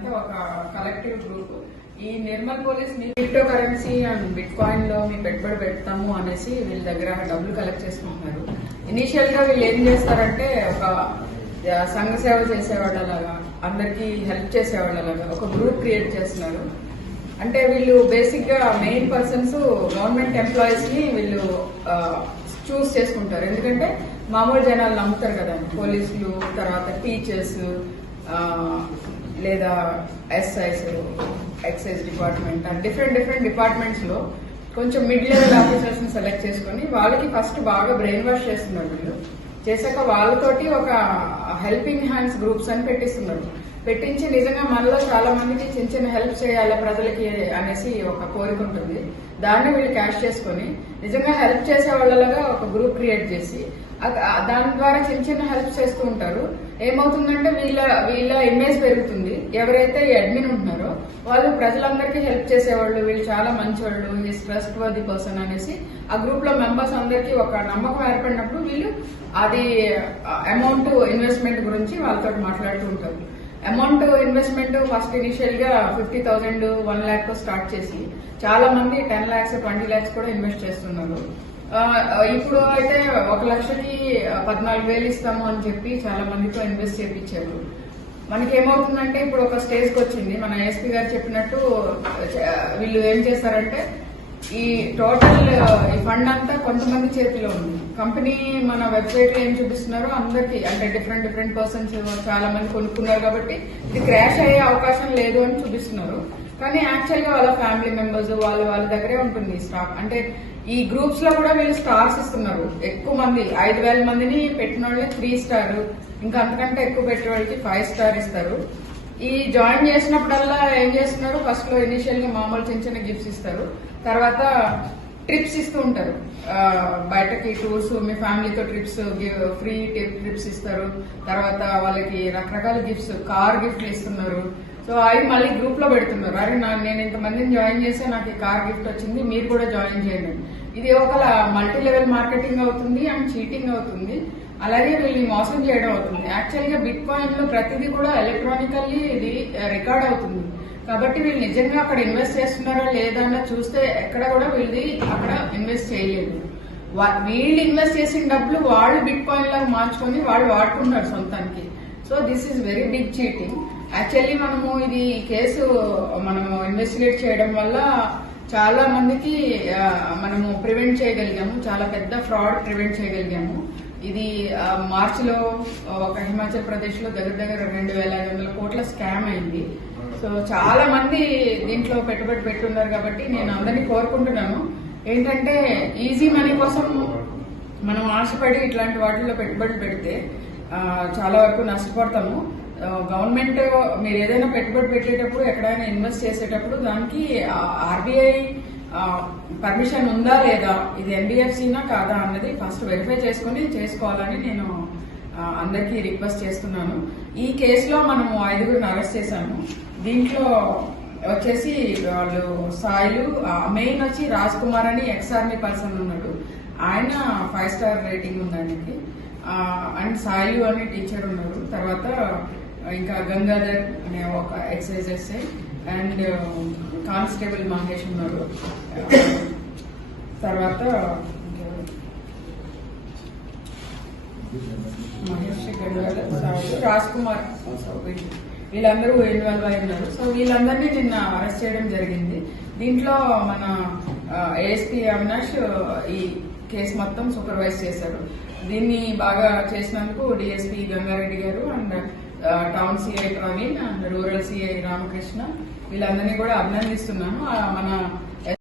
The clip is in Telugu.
అంటే ఒక కలెక్టివ్ గ్రూప్ ఈ నిర్మల్ పోలీస్ మీ క్రిప్టో కరెన్సీ అండ్ బిట్ కాయిన్లో మీ పెట్టుబడి పెడతాము అనేసి వీళ్ళ దగ్గర డబ్బులు కలెక్ట్ చేసుకుంటున్నారు. ఇనీషియల్గా వీళ్ళు ఏం చేస్తారంటే ఒక సంఘ సేవ చేసేవాళ్ళలాగా అందరికి హెల్ప్ చేసేవాళ్ళలాగా ఒక గ్రూప్ క్రియేట్ చేస్తున్నారు. అంటే వీళ్ళు బేసిక్గా మెయిన్ పర్సన్స్ గవర్నమెంట్ ఎంప్లాయీస్ని వీళ్ళు చూస్ చేసుకుంటారు. ఎందుకంటే మామూలు జనాలు నమ్ముతారు కదా పోలీసులు తర్వాత టీచర్స్ లేదా SIs excise department different different డిపార్ట్మెంట్స్లో కొంచెం మిడ్ లెవెల్ ఆఫీసర్స్ని సెలెక్ట్ చేసుకుని వాళ్ళకి ఫస్ట్ బాగా బ్రెయిన్ వాష్ చేస్తున్నారు వీళ్ళు. చేశాక వాళ్ళతోటి ఒక హెల్పింగ్ హ్యాండ్స్ గ్రూప్స్ అని పెట్టిస్తున్నారు. పెట్టించి నిజంగా మనలో చాలా మందికి చిన్న చిన్న హెల్ప్ చేయాలి ప్రజలకి అనేసి ఒక కోరిక ఉంటుంది. దాన్ని వీళ్ళు క్యాష్ చేసుకొని నిజంగా హెల్ప్ చేసే వాళ్ళలాగా ఒక గ్రూప్ క్రియేట్ చేసి దాని ద్వారా చిన్న చిన్న హెల్ప్ చేస్తూ ఉంటారు. ఏమవుతుందంటే వీళ్ళ వీళ్ళ ఇమేజ్ పెరుగుతుంది. ఎవరైతే అడ్మిన్ ఉంటున్నారో వాళ్ళు ప్రజలందరికీ హెల్ప్ చేసేవాళ్ళు వీళ్ళు చాలా మంచివాళ్ళు ఈ ట్రస్ట్ వర్ది పర్సన్ అనేసి ఆ గ్రూప్లో మెంబర్స్ అందరికీ ఒక నమ్మకం ఏర్పడినప్పుడు వీళ్ళు అది అమౌంట్ ఇన్వెస్ట్మెంట్ గురించి వాళ్ళతో మాట్లాడుతూ ఉంటారు. అమౌంట్ ఇన్వెస్ట్మెంట్ ఫస్ట్ ఇనిషియల్గా ఫిఫ్టీ థౌసండ్ వన్ ల్యాక్తో స్టార్ట్ చేసి చాలా మంది టెన్ ల్యాక్స్ ట్వంటీ ల్యాక్స్ కూడా ఇన్వెస్ట్ చేస్తున్నారు. ఇప్పుడు అయితే ఒక లక్షకి పద్నాలుగు వేలు ఇస్తాము అని చెప్పి చాలా మందితో ఇన్వెస్ట్ చేయించారు మనకి ఏమవుతుందంటే ఇప్పుడు ఒక స్టేజ్కి వచ్చింది మన ఎస్పీ గారు చెప్పినట్టు వీళ్ళు ఏం చేస్తారంటే ఈ టోటల్ ఈ ఫండ్ అంతా కొంతమంది చేతిలో ఉంది. కంపెనీ మన వెబ్సైట్లో ఏం చూపిస్తున్నారో అందరికి అంటే డిఫరెంట్ డిఫరెంట్ పర్సన్స్ చాలా మంది కొనుక్కున్నారు కాబట్టి ఇది క్రాష్ అయ్యే అవకాశం లేదు అని చూపిస్తున్నారు. కానీ యాక్చువల్గా వాళ్ళ ఫ్యామిలీ మెంబర్స్ వాళ్ళ వాళ్ళ దగ్గరే ఉంటుంది స్టాక్. అంటే ఈ గ్రూప్స్లో కూడా వీళ్ళు స్టార్స్ ఇస్తున్నారు. ఎక్కువ మంది ఐదు వేల మందిని పెట్టిన వాళ్ళకి త్రీ స్టార్. ఇంకా అంతకంటే ఎక్కువ పెట్టే వాళ్ళకి ఫైవ్ స్టార్ ఇస్తారు. ఈ జాయిన్ చేసినప్పుడల్లా ఏం చేస్తున్నారు? ఫస్ట్లో ఇనిషియల్గా మామూలు చిన్న చిన్న గిఫ్ట్స్ ఇస్తారు. తర్వాత ట్రిప్స్ ఇస్తూ ఉంటారు. బయటకి టూర్స్ మీ ఫ్యామిలీతో ట్రిప్స్ ఫ్రీ ట్రిప్స్ ఇస్తారు. తర్వాత వాళ్ళకి రకరకాల గిఫ్ట్స్ కార్ గిఫ్ట్లు ఇస్తున్నారు. సో అవి మళ్ళీ గ్రూప్లో పెడుతున్నారు. అరే నా నేను ఇంతమందిని జాయిన్ చేస్తే నాకు ఈ కార్ గిఫ్ట్ వచ్చింది మీరు కూడా జాయిన్ చేయండి. ఇది ఒక మల్టీ లెవెల్ మార్కెటింగ్ అవుతుంది అండ్ చీటింగ్ అవుతుంది. అలాగే వీళ్ళని మోసం చేయడం అవుతుంది. యాక్చువల్గా బిట్ కాయిన్లో ప్రతిదీ కూడా ఎలక్ట్రానికల్లీ ఇది uh, రికార్డ్ అవుతుంది. కాబట్టి వీళ్ళు నిజంగా అక్కడ ఇన్వెస్ట్ చేస్తున్నారా లేదా అన్న చూస్తే ఎక్కడ కూడా వీళ్ళది అక్కడ ఇన్వెస్ట్ చేయలేదు. వా- వీళ్ళు ఇన్వెస్ట్ చేసిన డబ్బులు వాళ్ళు బిట్ కాయిన్ లాగా మార్చుకొని వాళ్ళు వాడుకుంటారు సొంతానికి. So this is very big cheating actually మనము ఇది కేసు మనము ఇన్వెస్టిగేట్ చేయడం వల్ల చాలా మందికి మనము ప్రివెంట్ చేయగలిగాము. చాలా పెద్ద ఫ్రాడ్ ప్రివెంట్ చేయగలిగాము. ఇది మార్చిలో ఒక హిమాచల్ ప్రదేశ్లో దగ్గర దగ్గర రెండు వేల ఐదు వందల కోట్ల స్కామ్ అయింది. సో చాలా మంది దీంట్లో పెట్టుబడి పెట్టున్నారు కాబట్టి నేను అందరినీ కోరుకుంటున్నాను. ఏంటంటే ఈజీ మనీ కోసం మనం ఆశపడి ఇట్లాంటి వాటిల్లో పెట్టుబడులు పెడితే చాలా వరకు నష్టపడతాము. గవర్నమెంట్ మీరు ఏదైనా పెట్టుబడి పెట్టేటప్పుడు ఎక్కడైనా ఇన్వెస్ట్ చేసేటప్పుడు దానికి ఆర్బీఐ పర్మిషన్ ఉందా లేదా? ఇది ఎన్బిఎఫ్సినా కాదా అన్నది ఫస్ట్ వెరిఫై చేసుకుని చేసుకోవాలని నేను అందరికీ రిక్వెస్ట్ చేస్తున్నాను. ఈ కేసులో మనము ఐదుగురిని అరెస్ట్ చేశాము. దీంట్లో వచ్చేసి వాళ్ళు సాయిలు మెయిన్ వచ్చి రాజ్ కుమార్ అని ఎక్స్ ఆర్మీ పర్సన్ ఉన్నాడు. ఆయన ఫైవ్ స్టార్ రేటింగ్ ఉంది అండ్ సాయిలు అనే టీచర్ ఉన్నారు. తర్వాత ఇంకా గంగాధర్ అనే ఒక excise SI and constable Mahesh ఉన్నారు. తర్వాత మహేష్ గంగాధర్ సాయిలు రాజ్ కుమార్ సో వీళ్ళందరూ ఇన్వాల్వ్ అయి ఉన్నారు. సో వీళ్ళందరినీ నిన్న అరెస్ట్ చేయడం జరిగింది. దీంట్లో మన ఏఎస్పీ అవినాష్ ఈ కేసు మొత్తం సూపర్వైజ్ చేశారు. దీన్ని బాగా చేసినందుకు DSP Gangareddy garu and town CI Praveen and rural CI Ramakrishna వీళ్ళందరినీ కూడా అభినందిస్తున్నాను. మన